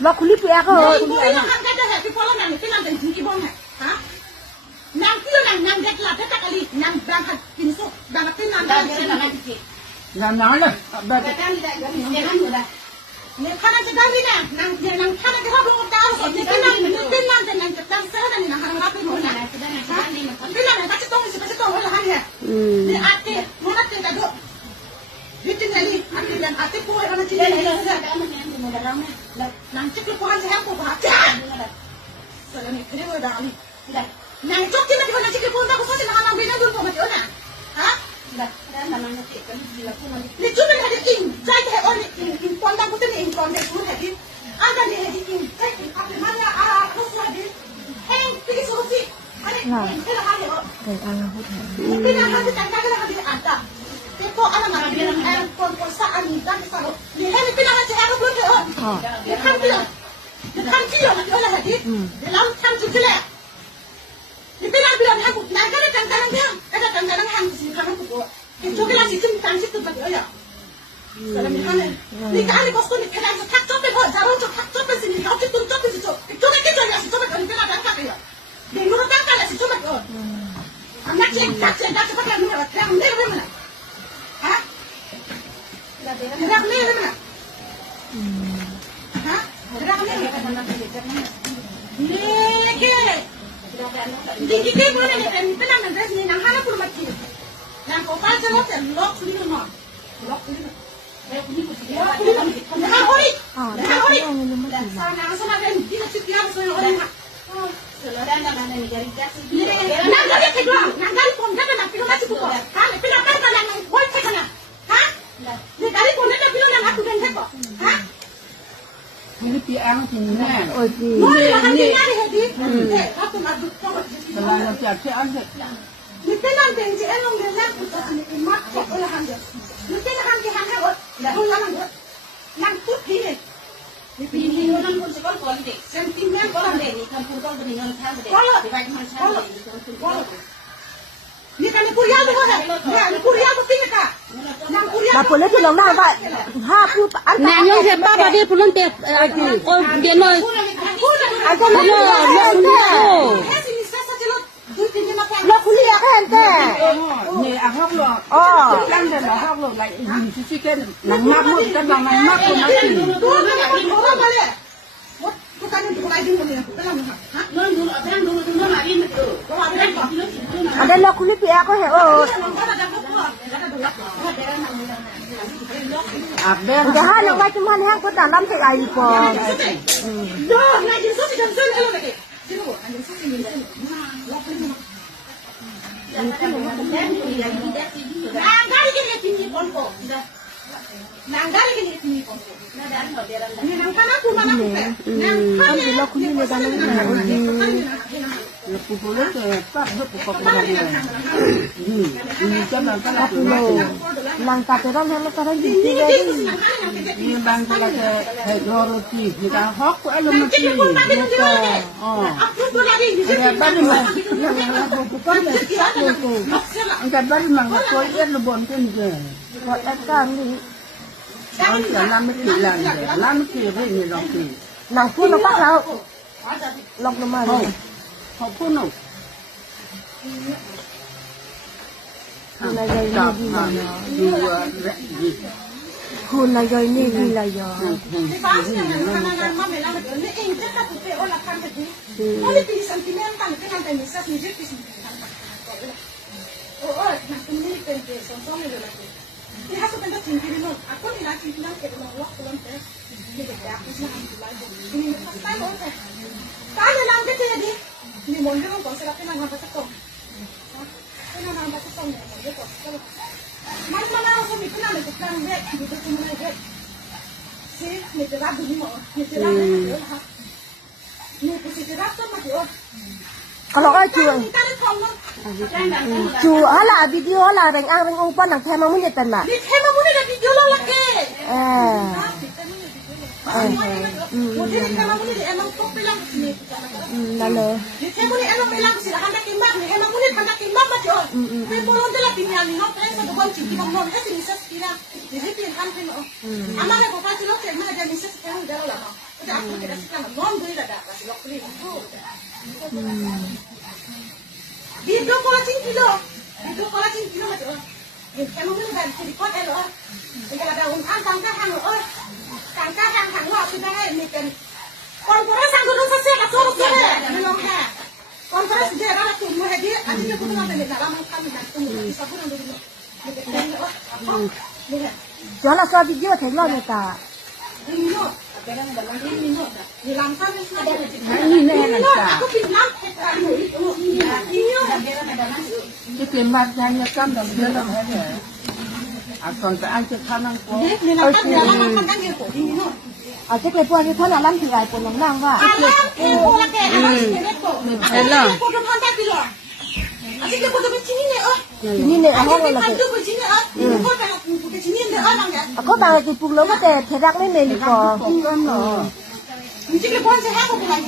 lo kulit ya kok nang kilo nang dek la dek kali nang berangkat pinsu berangkat nang nang lah ni kana segala nang kana kita belum tahu so ni kana nang sana ni nang harap ni mana nang tak tahu lah hanya ni ate mana kita do itu nali ate dan ate ko orang cili nang cik ko han saya ko baca so ni kira dah ali nang cok kita di mana cik ko tak ko sa nang bina dulu ko mati ona ha ni cuma ada in saya on in kontak ko ni in kontak ko ni ada ni in saya apa mana aku sudah heng pergi surusi ani kita hari oh kita hari tanda kita hari ada itu anak nak bilang konposaan ni dan selalu ni heng kita nak cakap apa pun oh kan dia nak hari dalam kan juga ni bilang aku nak ada tanda dia ada tanda hang sih kan aku itu kita sistem kan sistem betul ya kalau misalnya ni kan kos tu ni kita nak tak coba kok jarang tak coba sini kau tu coba situ itu kan kita ya coba kalau kita nak tak ya dia nurut tak lah situ betul anak cek tak cepat yang nurut yang ni mana ha yang ni mana ha ni ke di kita boleh ni kita nak dress ni nak hana pun mati nak kau pasal lock ni mana lock ni dah hori sana kan dia setiap sana orang selera nak ni cari gas nak jadi kedua nak dari pun dah nak pilih macam tu ha pilih apa nak boy cakap nak ha ni dari pun dah pilih nak aku dan cakap ha ini piang tinggi ôi gì ni aku nak duduk kalau siap aja ni pelan tenji elong de nak ni mak kok olah hande ni pelan hande hande ot olah hande nang tut hine ni pilih orang pun sekol kol de sentimen kol de ni kampung kol de ngan thang de di baik macam ni kan kuliah tu kan ni kuliah tu tinggal nang kuliah là phụ nữ thì lòng nào vậy ha phụ ăn nè nhung thì ba bà đi phụ nữ tiệt ôi điện ơi ăn cho nó lo kulit kan teh ni ahok lo lang dan ahok lo like ini sih kan nang mabuk kan nang mabuk nanti ada lo kulit ya kok he oh udah hal yang macam mana yang kau dalam cek air po Nanggali kini tinggi ponpo, nanggali kini tinggi ponpo. Nangkana aku mana aku? Nangkana lo kulit ni dalam Lepas pulang ke tak berpukul lagi. Ini jangan kalau lo langkah terang yang sekarang di sini ini bang kalau ke roti kita hok alam mesti. Oh. Ada bari mang. Bukan angkat bari mang kau ikan lebon pun je. kok akan ni Oh, lama mesti lama mesti ini roti. nang pun nampak tau lok nama ni Họ phun đâu? là dây ni đi là hun là dây ni đi là giờ ni mondre non con se la pena non passa con non passa con ma mana so mi pena me plan de di tu me de si me te va du mo me te va ni pues te va todo yo kalau ai chùa là video là rèn ăn rèn upan nang thèm muốn nhận tận mà đi thêm muốn đi video lo lắc kê Mungkin emang ini emang kok bilang sini. Lalu. Saya boleh emang bilang sih hendak kimbang nih emang ini hendak kimbang macam. Tapi belum telah tinggal nih, saya sudah buat cincin bang, saya sih bisa kira. Jadi pilihan kan. Amal aku pasti lo cek mana jadi bisa sekarang jalan lah. Udah aku tidak sekarang non beli dah kasih lo beli. Video kola kilo macam. Emang ini dah jadi kot elo. Jika ada untan tangkahan lo, tangkahan lo sudah ini kan. Konferensi yang dulu selesai lah suruh belum ya. Konferensi dia orang tu mulai dia, akhirnya kita nak beli dalam kami nak tunggu kita pun ada dulu. Jualan suatu video tengok ni tak. Ini langsung ni sudah. Ini nak. Aku pinjam. Cái tiền mặt ra như cam đồng đưa làm hết rồi. Còn cái ai chưa khăn ăn có. Ni langsung dia langsung makan dia tu. Ini no. Cek lepuan ni thana lam tirai pun nang wa. Pola ke. Hello. Foto pantai dulu. Asyik foto begini ni Ini ni ahong Asyik la. foto begini Ini foto begini ni orang ya. Aku bang ti pung lo ma te therak ni ni ko. Cơm rồi. Asyik foto saya aku bilang